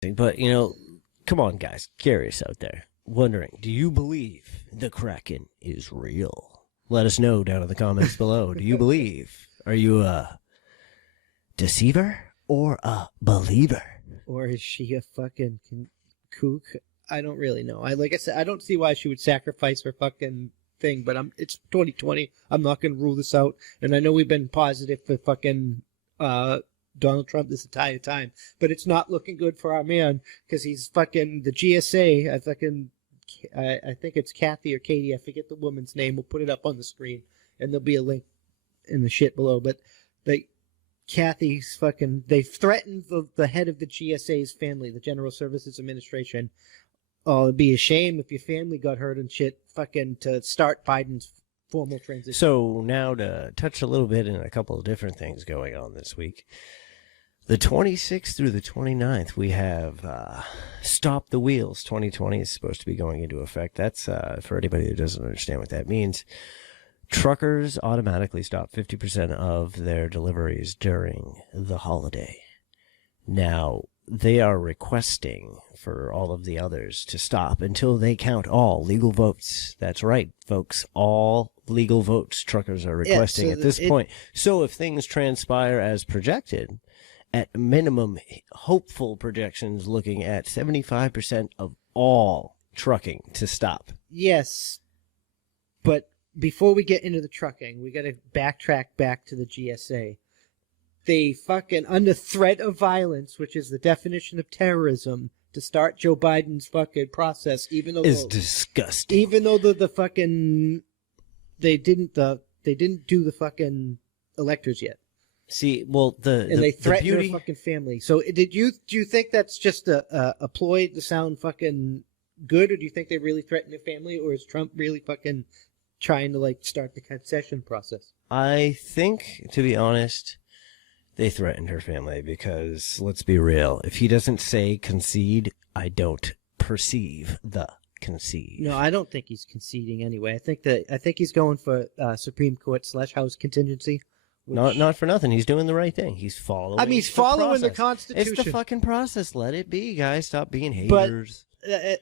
But, come on, guys. Curious out there. Wondering, do you believe the Kraken is real? Let us know down in the comments below. Do you believe? Are you a deceiver or a believer? Or is she a fucking kook? I don't really know. Like I said, I don't see why she would sacrifice her fucking thing, but it's 2020. I'm not going to rule this out. And I know we've been positive for fucking Donald Trump this entire time, but it's not looking good for our man because he's fucking the GSA. I think it's Kathy or Katie. I forget the woman's name. We'll put it up on the screen, and there'll be a link in the shit below. But Kathy's fucking. They threatened the head of the GSA's family, the General Services Administration. Oh, it'd be a shame if your family got hurt and shit. Fucking to start Biden's formal transition. So now to touch a little bit in a couple of different things going on this week. The 26th through the 29th, we have Stop the Wheels 2020 is supposed to be going into effect. That's, for anybody who doesn't understand what that means, truckers automatically stop 50% of their deliveries during the holiday. Now, they are requesting for all of the others to stop until they count all legal votes. That's right, folks. All legal votes truckers are requesting at this point. So if things transpire as projected, at minimum, hopeful projections looking at 75% of all trucking to stop. Yes, but before we get into the trucking, we got to backtrack back to the GSA. They fucking, under threat of violence, which is the definition of terrorism, to start Joe Biden's fucking process, even though is disgusting. Even though the fucking they didn't do the fucking electors yet. See, well, they threatened her fucking family. So do you think that's just a ploy to sound fucking good, or do you think they really threatened their family, or is Trump really fucking trying to start the concession process? I think, to be honest, they threatened her family because, let's be real, if he doesn't say concede, I don't perceive the concede. No, I don't think he's conceding anyway. I think he's going for Supreme Court / House contingency. Not for nothing. He's doing the right thing. He's following. He's following the Constitution. It's the fucking process. Let it be, guys. Stop being haters. But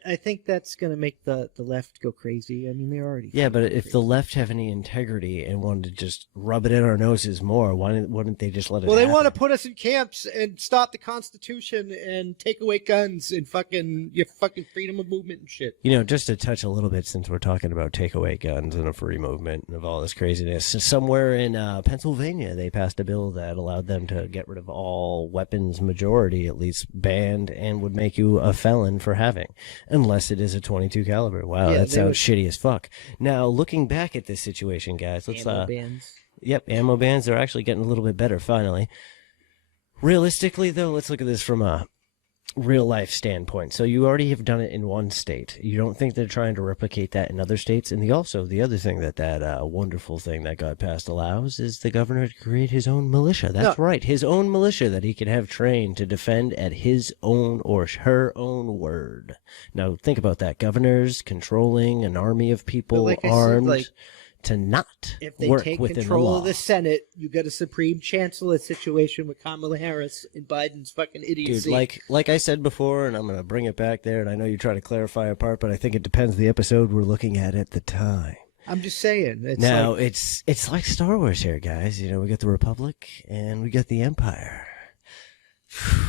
I think that's going to make the left go crazy. I mean, they're already. Yeah, but if the left have any integrity and wanted to just rub it in our noses more, wouldn't they just let it happen? Well, they want to put us in camps and stop the Constitution and take away guns and your fucking freedom of movement and shit. Just to touch a little bit, since we're talking about take away guns and a free movement and of all this craziness, somewhere in Pennsylvania, they passed a bill that allowed them to get rid of all weapons, majority at least, banned, and would make you a felon for having. Unless it is a .22 caliber. Wow, that sounds shitty as fuck. Now, looking back at this situation, guys, let's ammo bans. Yep, ammo bans are actually getting a little bit better finally. Realistically, though, let's look at this from a real life standpoint. So you already have done it in one state. You don't think they're trying to replicate that in other states? And the other thing that wonderful thing that got passed allows is the governor to create his own militia. That's right, his own militia that he can have trained to defend at his own or her own word. Now think about that. Governors controlling an army of people armed to not if they work take within control the law. of the Senate, you got a Supreme Chancellor situation with Kamala Harris and Biden's fucking idiocy. Dude, like I said before, and I'm going to bring it back there, and I know you try to clarify a part, but I think it depends the episode we're looking at the time. I'm just saying. It's like Star Wars here, guys. We got the Republic and we got the Empire.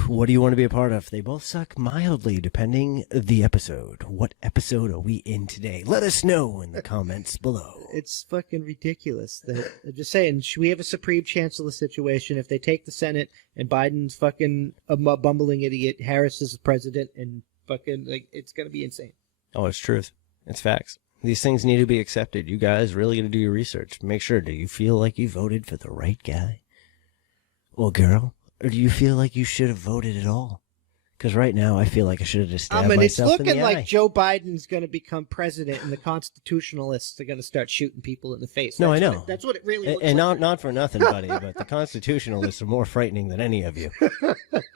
What do you want to be a part of? They both suck mildly, depending the episode. What episode are we in today? Let us know in the comments below. It's fucking ridiculous. I'm just saying, should we have a Supreme Chancellor situation if they take the Senate and Biden's fucking a bumbling idiot, Harris is the president, and fucking, it's going to be insane. Oh, it's truth. It's facts. These things need to be accepted. You guys really got to do your research. Make sure, do you feel like you voted for the right guy? Or girl? Or do you feel like you should have voted at all? Because right now, I feel like I should have just stabbed myself it's looking in the like eye. Joe Biden's going to become president, and the constitutionalists are going to start shooting people in the face. No, I know. That's what it really looks and like. not for nothing, buddy, but the constitutionalists are more frightening than any of you.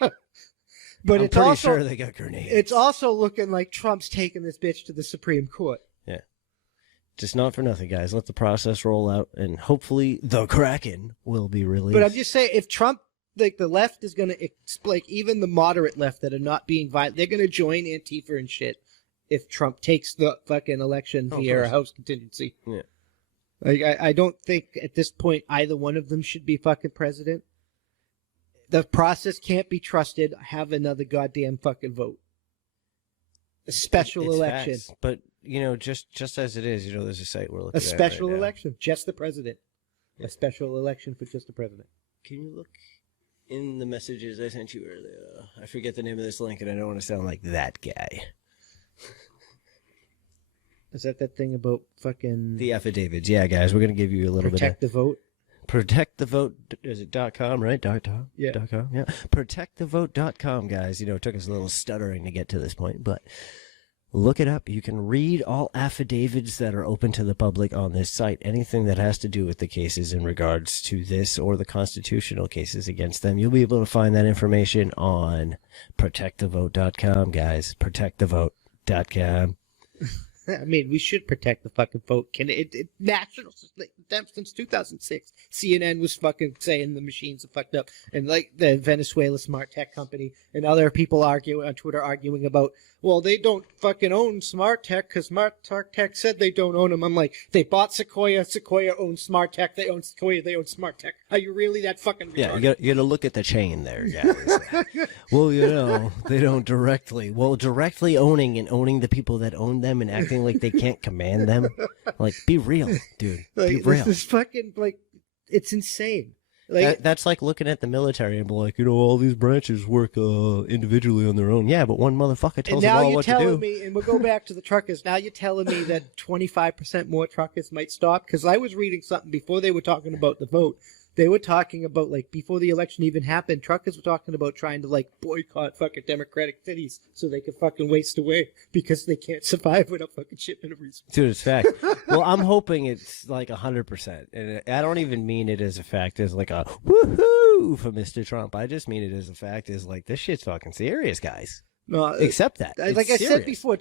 But I'm pretty sure they got grenades. It's also looking like Trump's taking this bitch to the Supreme Court. Yeah. Just not for nothing, guys. Let the process roll out, and hopefully the Kraken will be released. But I'm just saying, if Trump like the left is gonna like even the moderate left that are not being violent, they're gonna join Antifa and shit if Trump takes the fucking election via a House contingency. Yeah. Like I don't think at this point either one of them should be fucking president. The process can't be trusted. Have another goddamn fucking vote. A special election. Facts. But, you know, just as it is, you know, there's a site we're looking at. A special right now. election. Just the president. A special election for just the president. Can you look in the messages I sent you earlier? I forget the name of this link, and I don't want to sound like that guy. Is that thing about fucking... The affidavits. Yeah, guys, we're going to give you a little Protect bit the vote? Protect the vote. Is it .com, right? .com? Yeah. .com, yeah. Protectthevote.com, guys. You know, it took us a little stuttering to get to this point, but look it up. You can read all affidavits that are open to the public on this site. Anything that has to do with the cases in regards to this or the constitutional cases against them, you'll be able to find that information on protectthevote.com, guys. Protectthevote.com. I mean, we should protect the fucking vote. Can national since 2006, CNN was fucking saying the machines are fucked up, and like the Venezuela smart tech company and other people arguing on Twitter arguing about, well, they don't fucking own smart tech because smart tech said they don't own them. I'm like, they bought Sequoia. Sequoia owns smart tech. They own Sequoia. They own smart tech. Are you really that fucking retarded? Yeah, you gotta look at the chain there, guys. Well, you know, they don't directly. Well, directly owning and owning the people that own them and acting like they can't command them. Like, be real, dude. Like, be real. This is fucking, like, it's insane. Like, That's like looking at the military and be like, you know, all these branches work individually on their own. Yeah, but one motherfucker tells them all what to do. And now you're telling me, and we'll go back to the truckers, now you're telling me that 25% more truckers might stop? Because I was reading something before they were talking about the vote. They were talking about, like, before the election even happened, truckers were talking about trying to, like, boycott fucking Democratic cities so they could fucking waste away because they can't survive without fucking shipment of resources. Dude, it's fact. Well, I'm hoping it's like 100%. And I don't even mean it as a fact as like a woohoo for Mr. Trump. I just mean it as a fact is like, this shit's fucking serious, guys. No, Accept that. like It's I said serious. before,